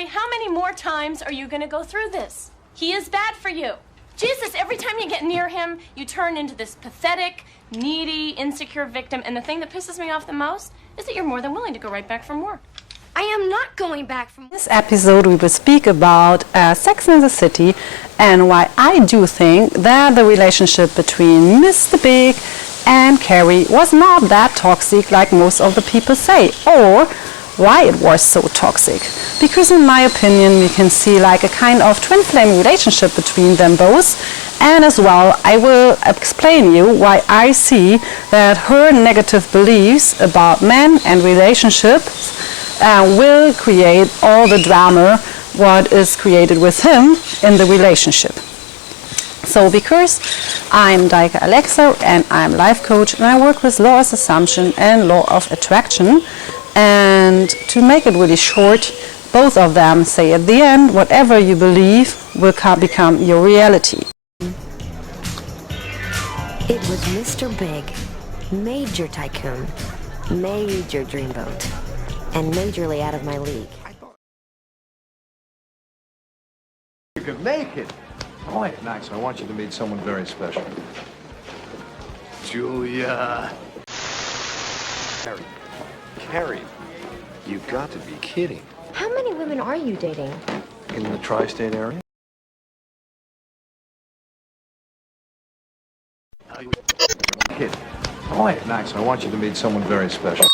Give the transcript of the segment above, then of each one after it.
Carrie, how many more times are you going to go through this? He is bad for you. Jesus, every time you get near him, you turn into this pathetic, needy, insecure victim. And the thing that pisses me off the most is that you're more than willing to go right back for more. I am not going back from... In this episode, we will speak about Sex in the City and why I do think that the relationship between Mr. Big and Carrie was not that toxic like most of the people say, or why it was so toxic. Because in my opinion, we can see like a kind of twin flame relationship between them both. And as well, I will explain you why I see that her negative beliefs about men and relationships will create all the drama what is created with him in the relationship. So because I'm Dike Alexa and I'm life coach and I work with law of assumption and law of attraction, and to make it really short, both of them say at the end, whatever you believe will become your reality. It was Mr. Big, major tycoon, major dreamboat, and majorly out of my league. You could make it. Oh, it's nice. I want you to meet someone very special. Julia. Carrie, you've got to be kidding. How many women are you dating? In the tri-state area? Kid. Oh, it's nice. I want you to meet someone very special.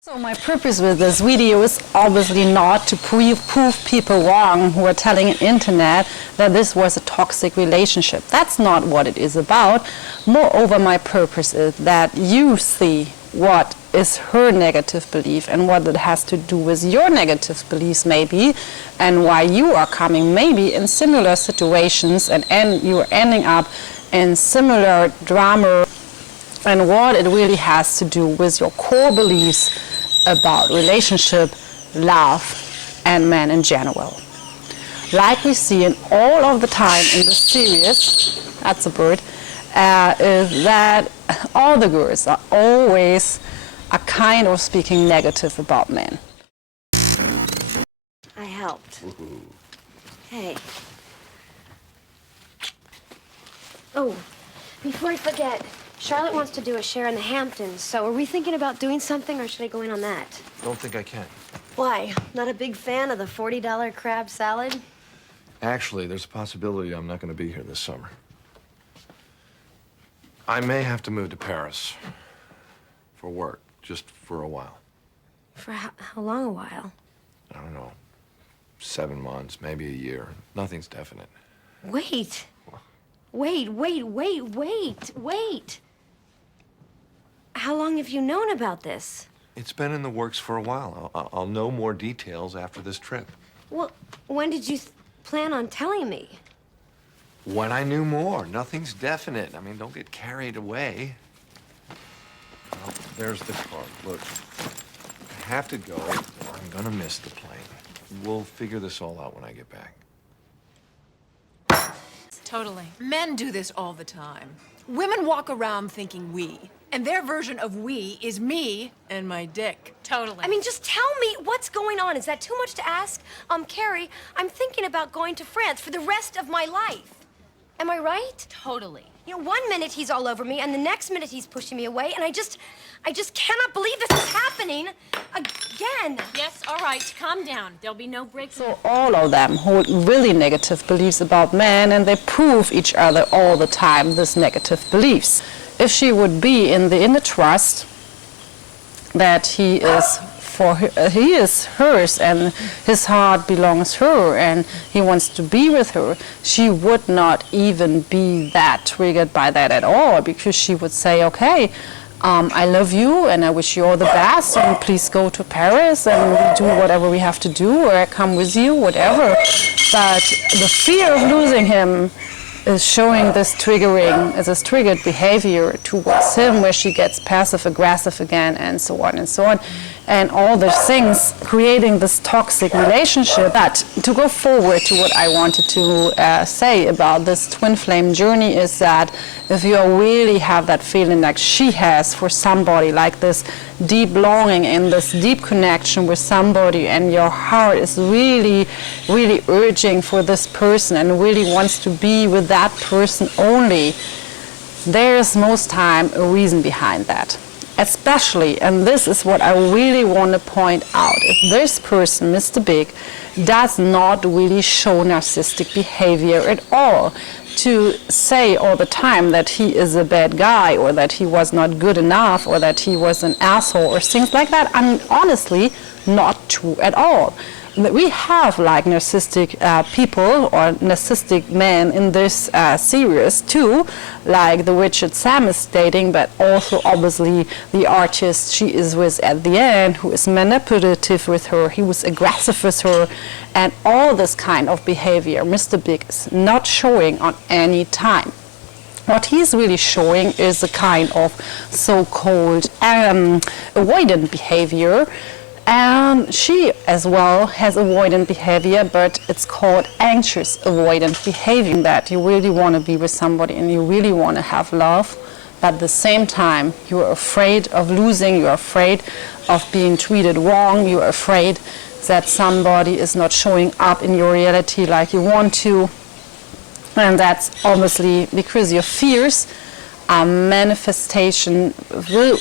So my purpose with this video is obviously not to prove people wrong who are telling the internet that this was a toxic relationship. That's not what it is about. Moreover, my purpose is that you see what is her negative belief and what it has to do with your negative beliefs maybe, and why you are coming maybe in similar situations and you are ending up in similar drama, and what it really has to do with your core beliefs about relationship, love, and men in general. Like we see in all of the time in the series, that's a bird, is that all the girls are always a kind of speaking negative about men. I helped. Hey. Oh, before I forget, Charlotte wants to do a share in the Hamptons, so are we thinking about doing something, or should I go in on that? Don't think I can. Why? Not a big fan of the $40 crab salad? Actually, there's a possibility I'm not going to be here this summer. I may have to move to Paris for work, just for a while. For how long a while? I don't know, 7 months, maybe a year. Nothing's definite. Wait. Wait. How long have you known about this? It's been in the works for a while. I'll know more details after this trip. Well, when did you plan on telling me? When I knew more. Nothing's definite. I mean, don't get carried away. Well, there's the car. Look, I have to go. I'm gonna miss the plane. We'll figure this all out when I get back. Totally. Men do this all the time. Women walk around thinking we, and their version of we is me and my dick. Totally. I mean, just tell me what's going on. Is that too much to ask? Carrie, I'm thinking about going to France for the rest of my life. Am I right? Totally. You know, 1 minute he's all over me, and the next minute he's pushing me away, and I just cannot believe this is happening again. Yes, all right, calm down. There'll be no break. So all of them hold really negative beliefs about men, and they prove each other all the time this negative beliefs. If she would be in the trust that he is he is hers and his heart belongs her and he wants to be with her, she would not even be that triggered by that at all, because she would say, okay, I love you and I wish you all the best, and please go to Paris and we do whatever we have to do, or I come with you, whatever. But the fear of losing him is showing this triggered behavior towards him, where she gets passive aggressive again, and so on and so on. and all the things creating this toxic relationship. But to go forward to what I wanted to say about this twin flame journey is that if you really have that feeling like she has for somebody, like this deep longing and this deep connection with somebody, and your heart is really, really urging for this person and really wants to be with that person only, there's most time a reason behind that. Especially, and this is what I really want to point out, if this person, Mr. Big, does not really show narcissistic behavior at all, to say all the time that he is a bad guy or that he was not good enough or that he was an asshole or things like that, I mean, honestly, not true at all. We have like narcissistic people or narcissistic men in this series too, like the Richard Sam is stating, but also obviously the artist she is with at the end, who is manipulative with her, he was aggressive with her, and all this kind of behavior Mr. Big is not showing on any time. What he's really showing is a kind of so-called avoidant behavior. And she as well has avoidant behavior, but it's called anxious avoidant behavior, that you really want to be with somebody and you really want to have love, but at the same time you're afraid of losing, you're afraid of being treated wrong, you're afraid that somebody is not showing up in your reality like you want to, and that's obviously because your fears are will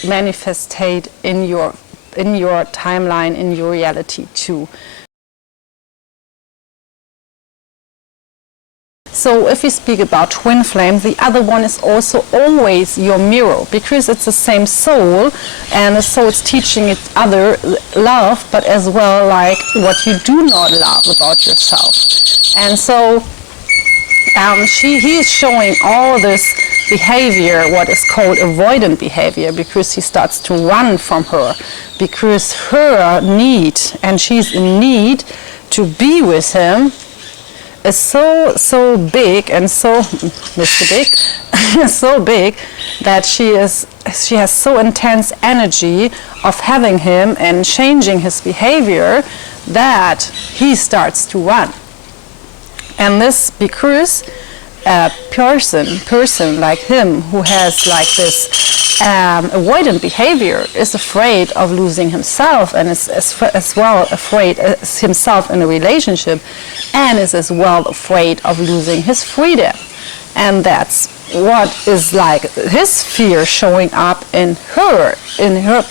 manifestate in your timeline, in your reality too. So if we speak about twin flame, the other one is also always your mirror, because it's the same soul, and the soul is teaching each other love, but as well like what you do not love about yourself. And so he is showing all this behavior, what is called avoidant behavior, because he starts to run from her, because her need, and she's in need to be with him, is so big and so Mr. Big so big that she has so intense energy of having him and changing his behavior that he starts to run. And this because a person like him who has like this avoidant behavior is afraid of losing himself, and is as well afraid as himself in a relationship, and is as well afraid of losing his freedom. And that's what is like his fear showing up in her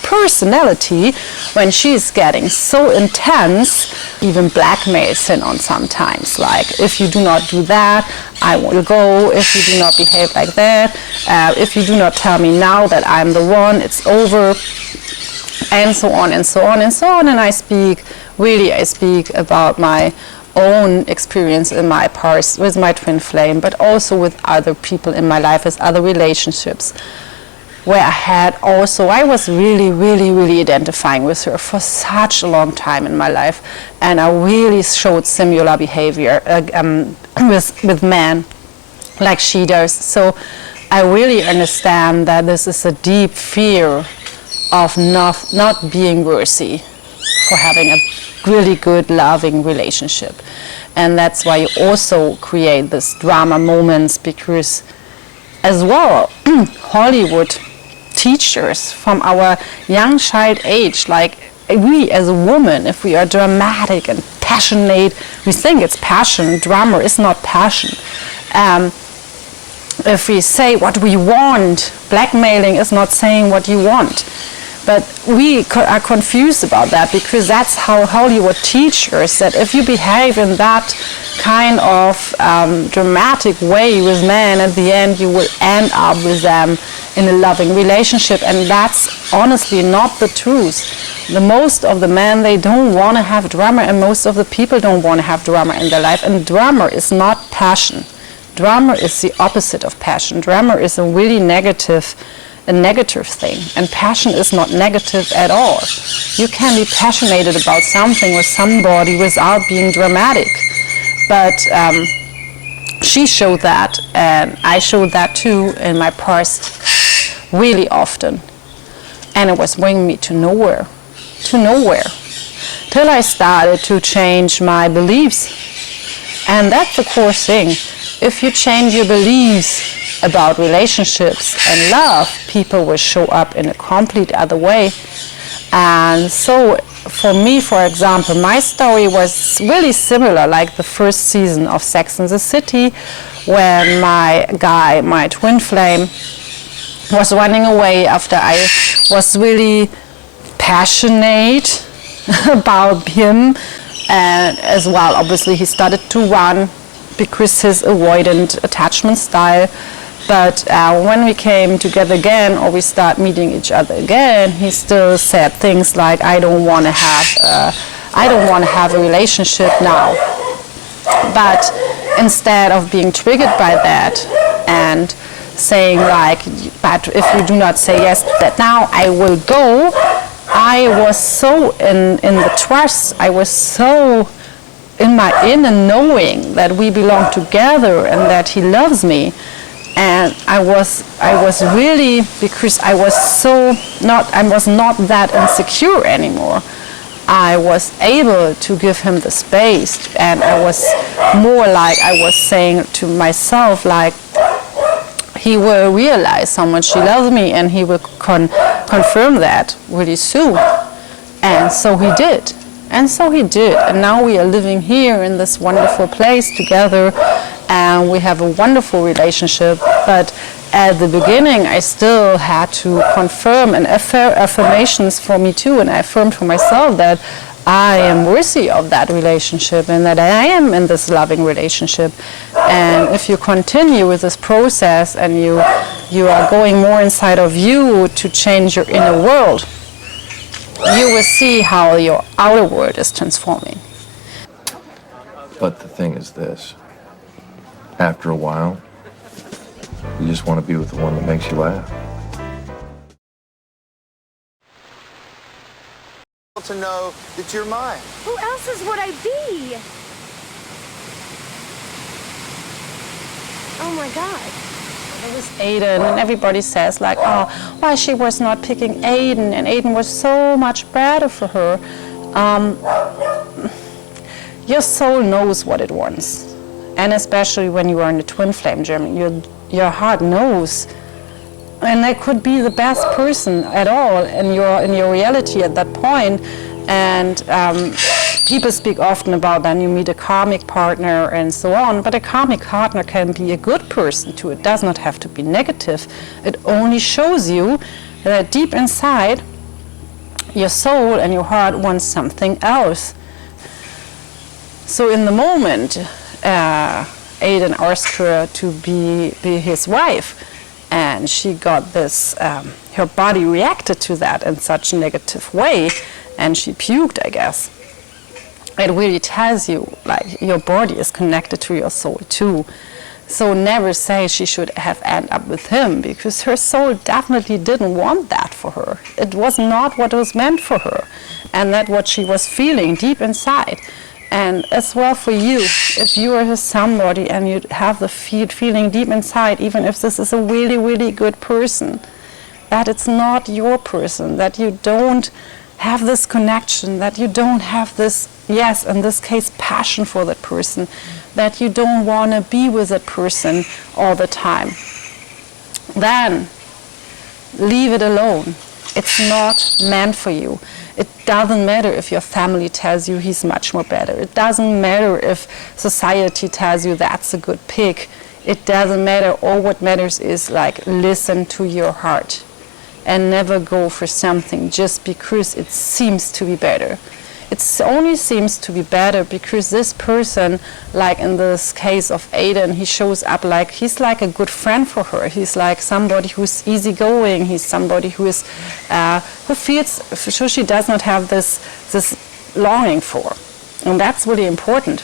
personality when she's getting so intense, even blackmails him on sometimes, like, if you do not do that, I will go, if you do not behave like that, if you do not tell me now that I'm the one, it's over, and so on and so on and so on. And I speak about my own experience in my past with my twin flame, but also with other people in my life, with other relationships, where I was really identifying with her for such a long time in my life, and I really showed similar behavior with men like she does. So I really understand that this is a deep fear of not being worthy for having a really good, loving relationship. And that's why you also create this drama moments, because as well, Hollywood teachers from our young child age, like we as a woman, if we are dramatic and passionate, we think it's passion. Drama is not passion. If we say what we want, blackmailing is not saying what you want. But we are confused about that, because that's how Hollywood teaches, that if you behave in that kind of dramatic way with men, at the end you will end up with them in a loving relationship. And that's honestly not the truth. Most of the men, they don't want to have drama, and most of the people don't want to have drama in their life. And drama is not passion. Drama is the opposite of passion. Drama is a really negative thing, and passion is not negative at all. You can be passionate about something with somebody without being dramatic. But she showed that, and I showed that too in my past really often, and it was bringing me to nowhere. to nowhere, till I started to change my beliefs. And that's the core thing. If you change your beliefs about relationships and love, people will show up in a complete other way. And so for me, for example, my story was really similar, like the first season of Sex and the City, when my guy, my twin flame, was running away after I was really passionate about him. And as well, obviously, he started to run because his avoidant attachment style. But when we came together again, or we start meeting each other again, he still said things like, I don't want to have a relationship now. But instead of being triggered by that and saying like, but if you do not say yes, that now I will go, I was so in the trust, I was so in my inner knowing that we belong together and that he loves me. And I was really, because I was not that insecure anymore. I was able to give him the space, and I was more like, I was saying to myself, like, he will realize how much he loves me, and he will confirm that really soon. And so he did. And so he did. And now we are living here in this wonderful place together, and we have a wonderful relationship. But at the beginning, I still had to confirm and affirmations for me too, and I affirmed for myself that I am worthy of that relationship and that I am in this loving relationship. And if you continue with this process and you are going more inside of you to change your inner world, you will see how your outer world is transforming. But the thing is this, after a while, you just want to be with the one that makes you laugh. To know that you're mine. Who else would I be? Oh my God. It was Aiden, and everybody says like, oh, why she was not picking Aiden, and Aiden was so much better for her. Your soul knows what it wants, and especially when you are in the twin flame journey, your heart knows. And that could be the best person at all in your reality at that point. And people speak often about then you meet a karmic partner and so on, but a karmic partner can be a good person too. It does not have to be negative. It only shows you that deep inside, your soul and your heart wants something else. So in the moment, Aiden asked her to be his wife, and she got this, her body reacted to that in such a negative way, and she puked, I guess. It really tells you, like, your body is connected to your soul too. So never say she should have ended up with him, because her soul definitely didn't want that for her. It was not what was meant for her, and that's what she was feeling deep inside. And as well for you, if you are somebody and you have the feeling deep inside, even if this is a really, really good person, that it's not your person, that you don't have this connection, that you don't have this, yes, in this case, passion for that person, that you don't want to be with that person all the time, then leave it alone. It's not meant for you. It doesn't matter if your family tells you he's much more better. It doesn't matter if society tells you that's a good pick. It doesn't matter. All what matters is like listen to your heart and never go for something just because it seems to be better. It only seems to be better because this person, like in this case of Aiden, he shows up like he's like a good friend for her. He's like somebody who's easygoing. He's somebody who is who feels so she does not have this longing for, and that's really important.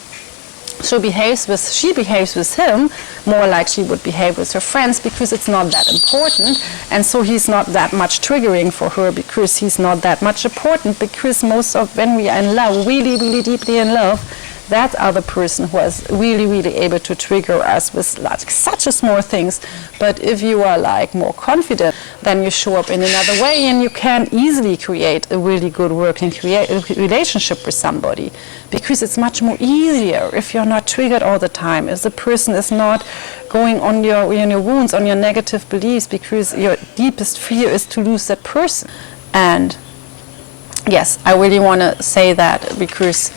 She behaves with him more like she would behave with her friends because it's not that important, and so he's not that much triggering for her because he's not that much important, because most of when we are in love, really, really deeply in love, that other person who is really able to trigger us with like such a small things. But if you are like more confident, then you show up in another way, and you can easily create a really good working relationship with somebody, because it's much more easier if you're not triggered all the time, if the person is not going on your wounds, on your negative beliefs, because your deepest fear is to lose that person. And yes, I really want to say that, because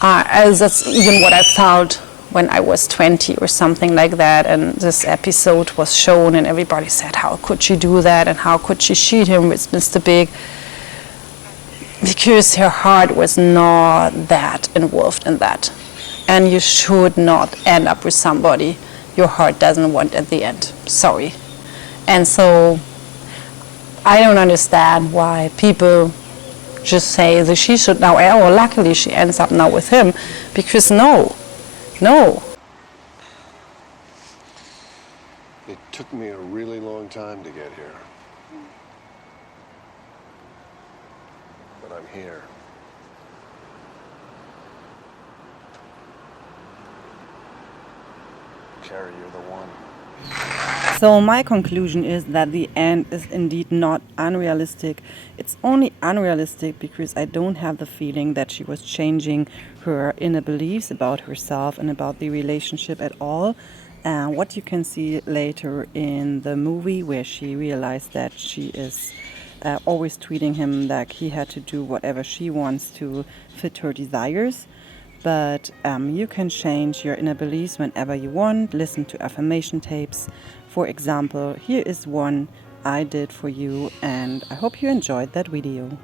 as that's even what I felt when I was 20 or something like that, and this episode was shown and everybody said, how could she do that and how could she cheat him with Mr. Big? Because her heart was not that involved in that. And you should not end up with somebody your heart doesn't want at the end. Sorry. And so I don't understand why people just say that she should now, or luckily she ends up now with him, because no. It took me a really long time to get here. But I'm here. Carrie, you're the one. So my conclusion is that the end is indeed not unrealistic. It's only unrealistic because I don't have the feeling that she was changing her inner beliefs about herself and about the relationship at all. What you can see later in the movie, where she realized that she is always treating him like he had to do whatever she wants to fit her desires. But you can change your inner beliefs whenever you want. Listen to affirmation tapes. For example, here is one I did for you, and I hope you enjoyed that video.